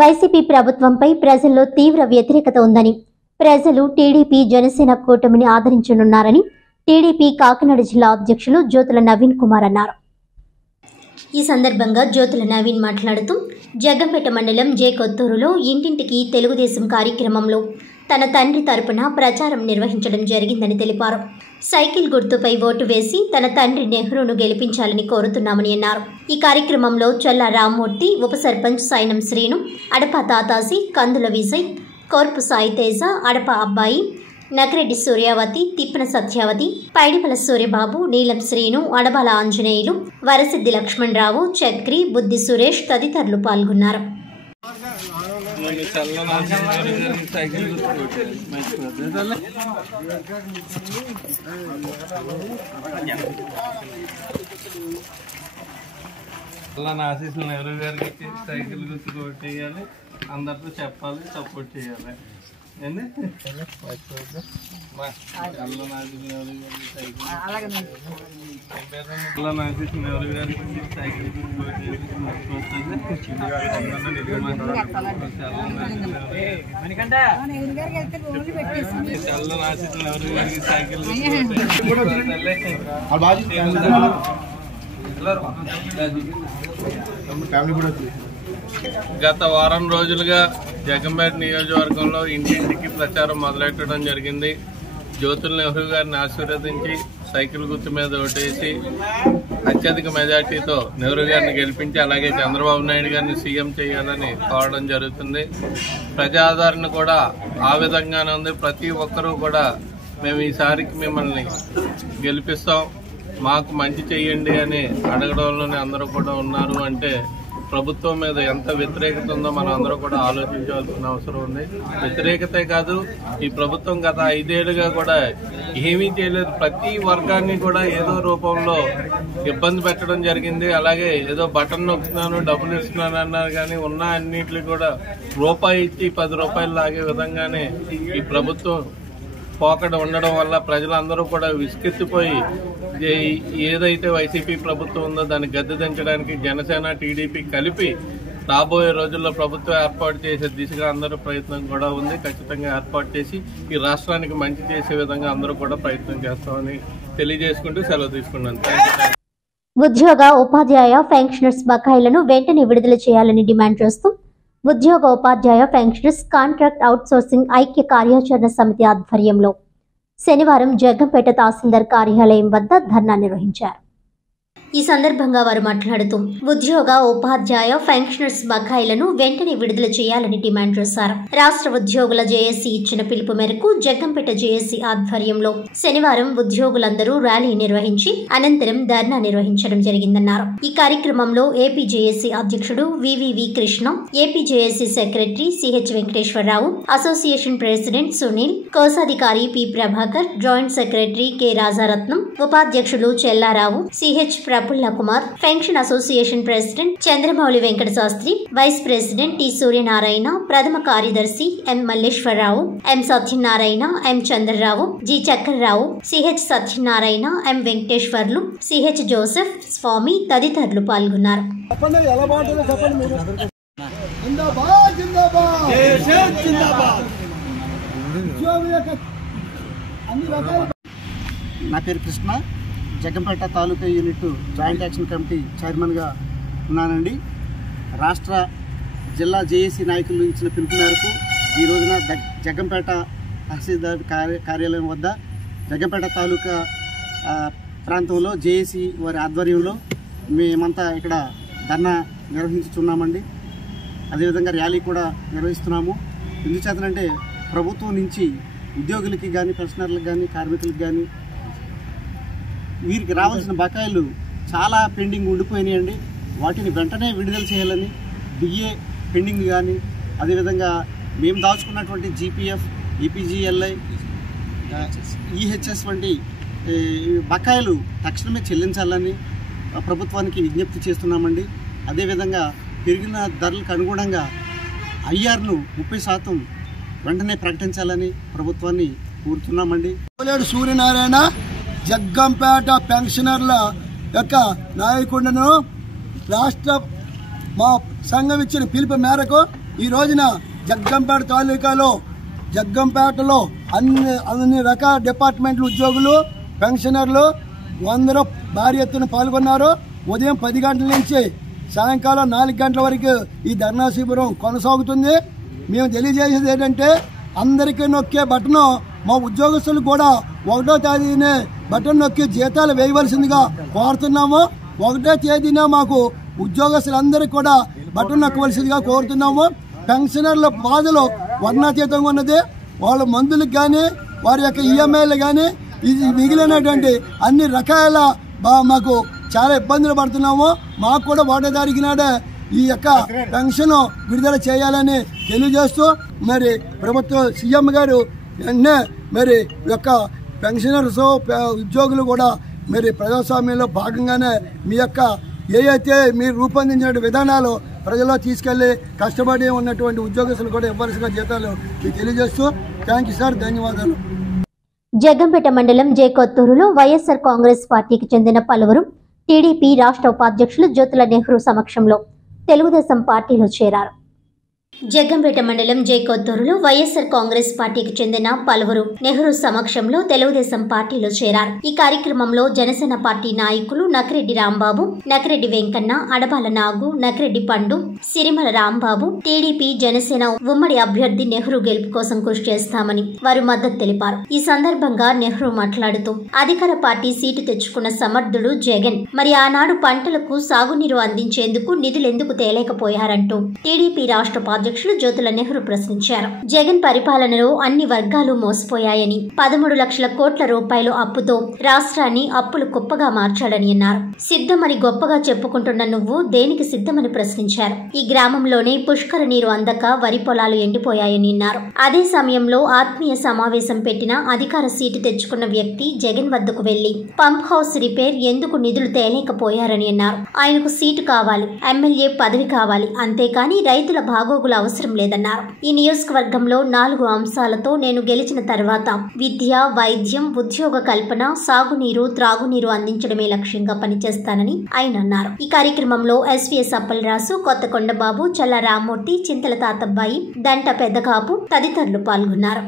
YCP ప్రభుత్వంపై ప్రజల్లో తీవ్ర వ్యతిరేకత ఉందని, ప్రజలు టీడీపీ జనసేన కూటమిని ఆదరించనున్నారని టీడీపీ కాకినాడ జిల్లా అధ్యక్షులు జ్యోతుల నవీన్ కుమార్ అన్నారు. ఈ సందర్భంగా జ్యోతుల నవీన్ మాట్లాడుతూ జగ్గంపేట మండలం జే కొత్తూరులో ఇంటింటికి తెలుగుదేశం కార్యక్రమంలో తన తండ్రి తరపున ప్రచారం నిర్వహించడం జరిగిందని తెలిపారు. సైకిల్ గుర్తుపై ఓటు వేసి తన తండ్రి నెహ్రూను గెలిపించాలని కోరుతున్నామని అన్నారు. ఈ కార్యక్రమంలో చల్లా రామ్మూర్తి, ఉప సర్పంచ్ సైనం శ్రీను, అడప తాతాసి, కందుల విజయ్, కోర్పు సాయి తేజ, అడప అబ్బాయి, నగరెడ్డి సూర్యావతి, తిప్పన సత్యావతి, పైడిపల సూర్యబాబు, నీలం శ్రీను, అడబాల ఆంజనేయులు, వరసిద్ధి లక్ష్మణరావు, చక్రి, బుద్ధి సురేష్ తదితరులు పాల్గొన్నారు. ఆశీస్సులు నెహ్రూ గారికి సైకిల్ గుర్తుకు ఓటేయాలి, అందరితో చెప్పాలి, సపోర్ట్ చేయాలి. గత వారం రోజులుగా జగ్గంపేట నియోజకవర్గంలో ఇంటింటికి ప్రచారం మొదలెట్టడం జరిగింది. జ్యోతుల నెహ్రూ గారిని ఆశీర్వదించి సైకిల్ గుర్తు మీద ఓటేసి అత్యధిక మెజార్టీతో నెహ్రూ గారిని గెలిపించి అలాగే చంద్రబాబు నాయుడు గారిని సీఎం చేయాలని కోరడం జరుగుతుంది. ప్రజాదరణ కూడా ఆ విధంగానే ఉంది. ప్రతి ఒక్కరూ కూడా మేము ఈసారికి మిమ్మల్ని గెలిపిస్తాం, మాకు మంచి చెయ్యండి అని అడగడంలోనే అందరూ కూడా ఉన్నారు. అంటే ప్రభుత్వం మీద ఎంత వ్యతిరేకత ఉందో మనం అందరూ కూడా ఆలోచించాల్సిన అవసరం ఉంది. వ్యతిరేకతే కాదు, ఈ ప్రభుత్వం గత 5 ఏళ్లుగా కూడా ఏమీ చేయలేదు. ప్రతి వర్గాన్ని కూడా ఏదో రూపంలో ఇబ్బంది పెట్టడం జరిగింది. అలాగే ఏదో బటన్ నొక్కుతున్నాను, డబ్బులు ఇస్తున్నాను అన్నారు కానీ ఉన్న అన్నింటినీ కూడా రూపాయి ఇచ్చి 10 రూపాయలు లాగే విధంగానే ఈ ప్రభుత్వం పోకడ ఉండడం వల్ల ప్రజలందరూ కూడా విసుకెత్తిపోయి ఏదైతే వైసీపీ ప్రభుత్వం ఉందో దాన్ని గద్దెదించడానికి జనసేన, టీడీపీ కలిపి రాబోయే రోజుల్లో ప్రభుత్వం ఏర్పాటు చేసే దిశగా అందరూ ప్రయత్నం కూడా ఉంది. ఖచ్చితంగా ఏర్పాటు చేసి ఈ రాష్ట్రానికి మంచి చేసే విధంగా అందరూ కూడా ప్రయత్నం చేస్తామని తెలియజేసుకుంటూ సెలవు తీసుకున్నాను. ఉద్యోగ, ఉపాధ్యాయ పెన్షనర్స్ బకాయిలను వెంటనే విడుదల చేయాలని డిమాండ్ చేస్తూ ఉద్యోగ, ఉపాధ్యాయ పెన్షనర్స్ కాంట్రాక్ట్ అవుట్సోర్సింగ్ ఐక్య కార్యాచరణ సమితి ఆధ్వర్యంలో శనివారం జగ్గంపేట తహసీల్దార్ కార్యాలయం వద్ద ధర్నా నిర్వహించారు. ఈ సందర్భంగా వారు మాట్లాడుతూ ఉద్యోగ, ఉపాధ్యాయ పెన్షనర్స్ బకాయిలను వెంటనే విడుదల చేయాలని డిమాండ్ చేశారు. రాష్ట్ర ఉద్యోగుల జేఏసీ ఇచ్చిన పిలుపు మేరకు జగ్గంపేట జేఏసీ ఆధ్వర్యంలో శనివారం ఉద్యోగులందరూ ర్యాలీ నిర్వహించి అనంతరం ధర్నా నిర్వహించడం జరిగిందన్నారు. ఈ కార్యక్రమంలో ఏపీ జేఏసీ అధ్యక్షుడు VVV Krishna, AP JAC secretary CH Venkateswararao, association president Sunil, కోశాధికారి P Prabhakar, joint secretary K Rajaratnam, ఉపాధ్యక్షులు Chellarao, CH Prafulla Kumar, pension association president Chandramouli Venkata Sastry, vice president T Suryanarayana, ప్రథమ కార్యదర్శి M Malleswararao, M Satyanarayana, M Chandrarao, G Chakrarao, CH Satyanarayana, M Venkateswarlu, CH Joseph, Swamy తదితరులు పాల్గొన్నారు. నా పేరు Krishna, Jaggampeta taluka unit joint action committee చైర్మన్గా ఉన్నానండి. రాష్ట్ర జిల్లా జేఏసీ నాయకులు ఇచ్చిన పిలుపు మేరకు ఈ రోజున జగ్గంపేట తహసీల్దార్ కార్యాలయం వద్ద జగ్గంపేట తాలూకా ప్రాంతంలో జేఏసీ వారి ఆధ్వర్యంలో మేమంతా ఇక్కడ ధర్నా నిర్వహించుతున్నామండి. అదేవిధంగా ర్యాలీ కూడా నిర్వహిస్తున్నాము. ఎందుచేతనంటే ప్రభుత్వం నుంచి ఉద్యోగులకి కానీ, పెన్షనర్లకు కానీ, కార్మికులకు కానీ వీరికి రావాల్సిన బకాయిలు చాలా పెండింగ్ ఉండిపోయినాయండి. వాటిని వెంటనే విడుదల చేయాలని, డిఏ పెండింగ్ కానీ, అదేవిధంగా మేము దాచుకున్నటువంటి జీపీఎఫ్, ఈపీజీఎల్ఐ, ఈహెచ్ఎస్ వంటి బకాయిలు తక్షణమే చెల్లించాలని ప్రభుత్వానికి విజ్ఞప్తి చేస్తున్నామండి. అదేవిధంగా పెరిగిన ధరలకు అనుగుణంగా ఐఆర్ను 30% వెంటనే ప్రకటించాలని ప్రభుత్వాన్ని కోరుతున్నామండి. సూర్యనారాయణ జగ్గంపేట పెన్షనర్ల యొక్క నాయకుడును రాష్ట్ర మా సంఘం ఇచ్చిన పిలుపు మేరకు ఈ రోజున జగ్గంపేట తాలూకాలో జగ్గంపేటలో అన్ని రకాల డిపార్ట్మెంట్ల ఉద్యోగులు పెన్షనర్లు అందరూ భారీ ఎత్తున పాల్గొన్నారు. ఉదయం 10 గంటల నుంచి సాయంకాలం 4 గంటల వరకు ఈ ధర్నా శిబిరం కొనసాగుతుంది. మేము తెలియజేసేది ఏంటంటే అందరికీ నొక్కే బటన్ మా ఉద్యోగస్తులు కూడా 1వ తేదీనే బటన్ నొక్కి జీతాలు వేయవలసిందిగా కోరుతున్నాము. 1వ తేదీన మాకు ఉద్యోగస్తులందరికీ కూడా బటన్ నొక్కవలసిందిగా కోరుతున్నాము. పెన్షనర్ల బాధలు వర్ణాతీతంగా ఉన్నది. వాళ్ళ మందులకు కానీ వారి యొక్క ఈఎంఐలు కానీ ఇది మిగిలినటువంటి అన్ని రకాల మాకు చాలా ఇబ్బందులు పడుతున్నాము. మాకు కూడా 1వ తారీఖు నాడే ఈ యొక్క పెన్షన్ విడుదల చేయాలని తెలియజేస్తూ మరి ప్రభుత్వ సీఎం గారు వెంటనే మరి యొక్క పెన్షనర్స్ ఉద్యోగులు కూడా మరి ప్రజాస్వామ్యంలో భాగంగానే మీ యొక్క ఏవైతే మీరు రూపొందించిన విధానాలు ప్రజల్లో తీసుకెళ్లి కష్టపడి ఉన్నటువంటి ఉద్యోగస్తులు కూడా ఇవ్వాల్సిన జీతాలు తెలియజేస్తూ థ్యాంక్ యూ సార్, ధన్యవాదాలు. జగ్గంపేట మండలం జేకొత్తూరులో వైఎస్ఆర్ కాంగ్రెస్ పార్టీకి చెందిన పలువురు టీడీపీ రాష్ట్ర ఉపాధ్యక్షులు జ్యోతుల నెహ్రూ సమక్షంలో తెలుగుదేశం పార్టీలో చేరారు. జగ్గంపేట మండలం జేకొత్తూరులో వైఎస్ఆర్ కాంగ్రెస్ పార్టీకి చెందిన పలువురు నెహ్రూ సమక్షంలో తెలుగుదేశం పార్టీలో చేరారు. ఈ కార్యక్రమంలో జనసేన పార్టీ నాయకులు నకిరెడ్డి రాంబాబు, నకిరెడ్డి వెంకన్న, అడబాల నాగు, నకిరెడ్డి పండు, సిరిమల రాంబాబు టీడీపీ జనసేన ఉమ్మడి అభ్యర్థి నెహ్రూ గెలుపు కోసం కృషి చేస్తామని వారు మద్దతు తెలిపారు. ఈ సందర్భంగా నెహ్రూ మాట్లాడుతూ అధికార పార్టీ సీటు తెచ్చుకున్న సమర్థుడు జగన్ మరి ఆనాడు పంటలకు సాగునీరు అందించేందుకు నిధులెందుకు తేలేకపోయారంటూ టీడీపీ రాష్ట్ర అధ్యక్షులు జ్యోతుల నెహ్రూ ప్రశ్నించారు. జగన్ పరిపాలనలో అన్ని వర్గాలు మోసపోయాయని 13 లక్షల కోట్ల రూపాయలు అప్పుతో రాష్ట్రాన్ని అప్పులు కుప్పగా మార్చాడని అన్నారు. సిద్ధమని గొప్పగా చెప్పుకుంటున్న నువ్వు దేనికి సిద్ధమని ప్రశ్నించారు. ఈ గ్రామంలోనే పుష్కర నీరు అందక వరి పొలాలు ఎండిపోయాయని అన్నారు. అదే సమయంలో ఆత్మీయ సమావేశం పెట్టిన అధికార సీటు తెచ్చుకున్న వ్యక్తి జగన్ వద్దకు వెళ్లి పంప్ హౌస్ రిపేర్ ఎందుకు నిధులు తేలేకపోయారని అన్నారు. ఆయనకు సీటు కావాలి, ఎమ్మెల్యే పదవి కావాలి, అంతేకాని రైతుల బాగోగుల అవసరం లేదన్నారు. ఈ నియోజకవర్గంలో 4 అంశాలతో నేను గెలిచిన తర్వాత విద్య, వైద్యం, ఉద్యోగ కల్పన, సాగునీరు, త్రాగునీరు అందించడమే లక్ష్యంగా పనిచేస్తానని ఆయన అన్నారు. ఈ కార్యక్రమంలో ఎస్వీఎస్ అప్పలరాసు, కొత్తకొండబాబు, చల్ల రామ్మూర్తి, చింతల తాతబ్బాయి, దంట పెద్దకాపు తదితరులు పాల్గొన్నారు.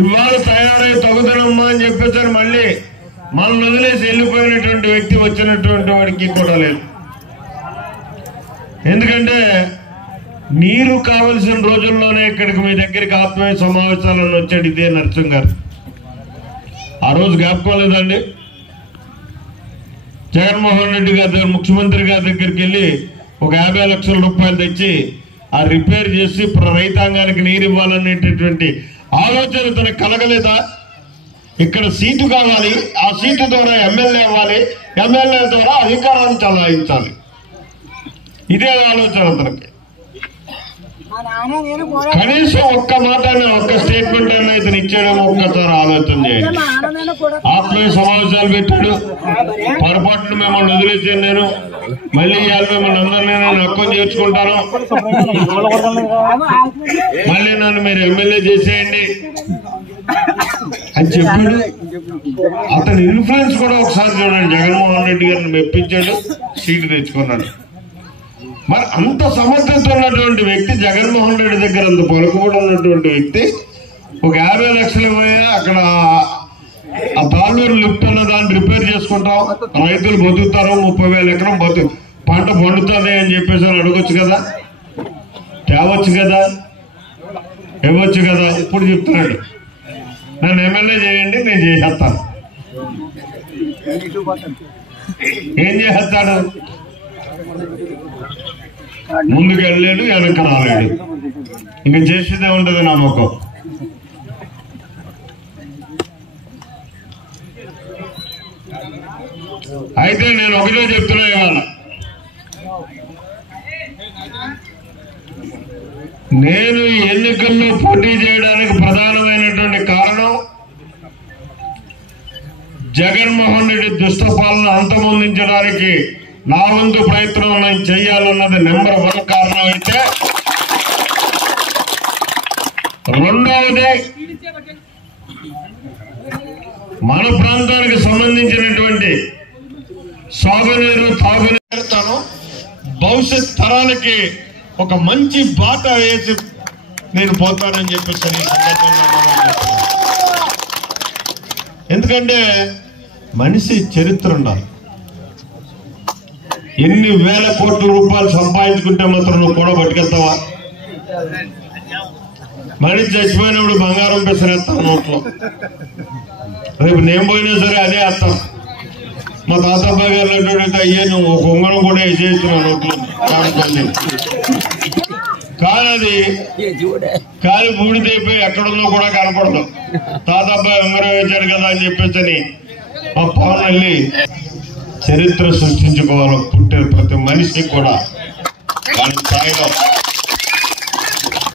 ఇవాళ తయారై తగుదనమ్మా అని చెప్పేసరి మళ్ళీ మనం వదిలేసి వెళ్ళిపోయినటువంటి వ్యక్తి వచ్చినటువంటి వాడికి కూడా లేదు. ఎందుకంటే నీరు కావలసిన రోజుల్లోనే ఇక్కడికి మీ దగ్గరికి ఆత్మీయ సమావేశాలను వచ్చాడు ఇదే నరసింహ గారు. ఆ రోజు జ్ఞాపకోలేదండి, జగన్మోహన్ రెడ్డి గారి దగ్గర ముఖ్యమంత్రి గారి దగ్గరికి వెళ్ళి ఒక 50 లక్షల రూపాయలు తెచ్చి ఆ రిపేర్ చేసి రైతాంగానికి నీరు ఇవ్వాలనేటటువంటి ఆలోచన తనకు కలగలేదా? ఇక్కడ సీటు కావాలి, ఆ సీటు ద్వారా ఎమ్మెల్యే అవ్వాలి, ఎమ్మెల్యే ద్వారా అధికారాన్ని చలాయించాలి, ఇదే ఆలోచన తనకి. కనీసం ఒక్క మాట ఒక్క స్టేట్మెంట్ అయినా ఇతను ఇచ్చాడేమో ఒక్కసారి ఆలోచన చేయండి. ఆత్మీయ సమావేశాలు పెట్టాడు, పొరపాటును మిమ్మల్ని వదిలేసాను నేను, మళ్ళీ ఇవాళ మిమ్మల్ని అందరినీ నేను హక్కుని చేర్చుకుంటాను, మళ్ళీ నన్ను మీరు ఎమ్మెల్యే చేసేయండి అని చెప్పాడు. అతని ఇన్ఫ్లుయెన్స్ కూడా ఒకసారి చూడండి, జగన్మోహన్ రెడ్డి గారిని మెప్పించాడు, సీటు తెచ్చుకున్నాడు. మరి అంత సమర్థత ఉన్నటువంటి వ్యక్తి, జగన్మోహన్ రెడ్డి దగ్గర అంత పలుకుబడి ఉన్నటువంటి వ్యక్తి ఒక 50 లక్షలు పోయా అక్కడ ఆ తాళ్ళూరు లిఫ్ట్ ఉన్న దాన్ని రిపేర్ చేసుకుంటాం, రైతులు బతుకుతారు, 30,000 ఎకరం పంట పండుతుంది అని చెప్పేసి అడగొచ్చు కదా, తేవచ్చు కదా, ఇవ్వచ్చు కదా. ఇప్పుడు చెప్తున్నాడు నన్ను ఎమ్మెల్యే చేయండి, నేను చేసేస్తాను. ఏం చేసేస్తాడు? ముందుకు వెళ్ళలేడు, వెనక్కి రాలేడు, ఇంకా చేసేదే ఉంటుంది నమ్మకం. అయితే నేను ఒకటే చెప్తున్నా, ఇవాళ నేను ఎన్నికల్లో పోటీ చేయడానికి ప్రధానమైనటువంటి కారణం జగన్మోహన్ రెడ్డి దుష్టపాలన అంతమొందించడానికి నా వంతు ప్రయత్నం నేను చేయాలన్నది నెంబర్ 1 కారణం. అయితే రెండవది మన ప్రాంతానికి సంబంధించినటువంటి సాగునీరు తాగునీరు భవిష్యత్ తరాలకి ఒక మంచి బాట వేసి నేను పోతానని చెప్పేసి ఎందుకంటే మనిషి చరిత్ర ఉండాలి. ఎన్ని వేల కోట్ల రూపాయలు సంపాదించుకుంటే మాత్రం నువ్వు కూడా పట్టుకెళ్తావా? మనిషి చచ్చిపోయినప్పుడు బంగారం పెసరేస్తాను నోట్లో. రేపు నేను పోయినా సరే అదే వేస్తాం. మా తాతబ్బాయి గారు అన్నట్టు అయ్యే నువ్వు ఒక ఉంగరం కూడా వేసేస్తున్నావు నోట్లో కాదు. కాలి బూడిదైపోయి ఎక్కడుందో కూడా కనపడదు. తాతబ్బాయి ఉంగరం వేశాడు కదా అని చెప్పేసి మా పవన్ వెళ్ళి చరిత్ర సృష్టించుకోవాలి. పుట్టిన ప్రతి మనిషి కూడా వాళ్ళ స్థాయిలో